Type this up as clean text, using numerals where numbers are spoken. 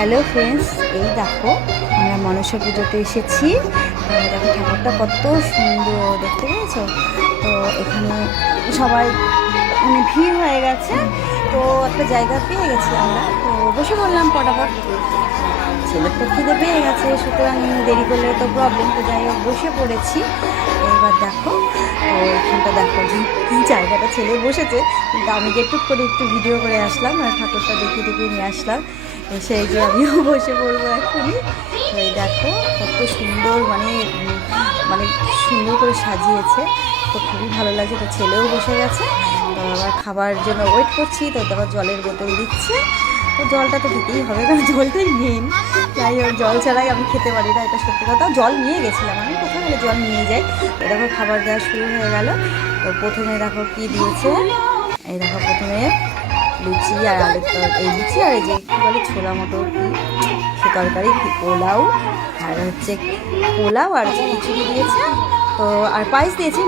Hello friends, এই দেখো আমরা মনসা পুজোতে এসেছি। দেখো ঠাকুরটা কত সুন্দর, দেখতে পেয়েছো? তো এখানে সবাই ভিড় হয়ে গেছে। তো একটা জায়গা পেয়ে গেছি আমরা, তো বসে বললাম পটাপট। ছেলের তো খিদে পেয়ে গেছে, সুতরাং দেরি করলে তো প্রবলেম। তো যাই হোক বসে পড়েছি। এবার দেখো, তো এখানটা দেখো জায়গাটা ছেলে বসেছে, কিন্তু আমি যেটুক করে একটু ভিডিও করে আসলাম আর ঠাকুরটা দেখিয়ে নিয়ে আসলাম। সেই যে আমিও বসে পড়বো এখনই। তো এই দেখো কত সুন্দর, মানে মানে সুন্দর করে সাজিয়েছে। তো খুবই ভালো লাগছে। তো ছেলেও বসে গেছে। তো আবার খাবার জন্য ওয়েট করছি। তো দেখো জলের বোতল দিচ্ছে। তো জলটা তো দিতেই হবে, কারণ জলটাই মেন। যাই হোক, জল ছাড়াই আমি খেতে পারি না, এটা সত্যি কথা। জল নিয়ে গেছিলাম আমি, কোথাও গেলে জল নিয়ে যাই। তো দেখো খাবার দেওয়া শুরু হয়ে গেল। তো প্রথমে দেখো কি দিয়েছে, এই দেখো প্রথমে লুচি আর আলুর এই লুচি আর এই যে কী বলে ছোলা মতো কি সে তরকারি, পোলাও, আর হচ্ছে পোলাও আর হচ্ছে খিচুড়ি দিয়েছে। তো আর পায়েস দিয়েছে।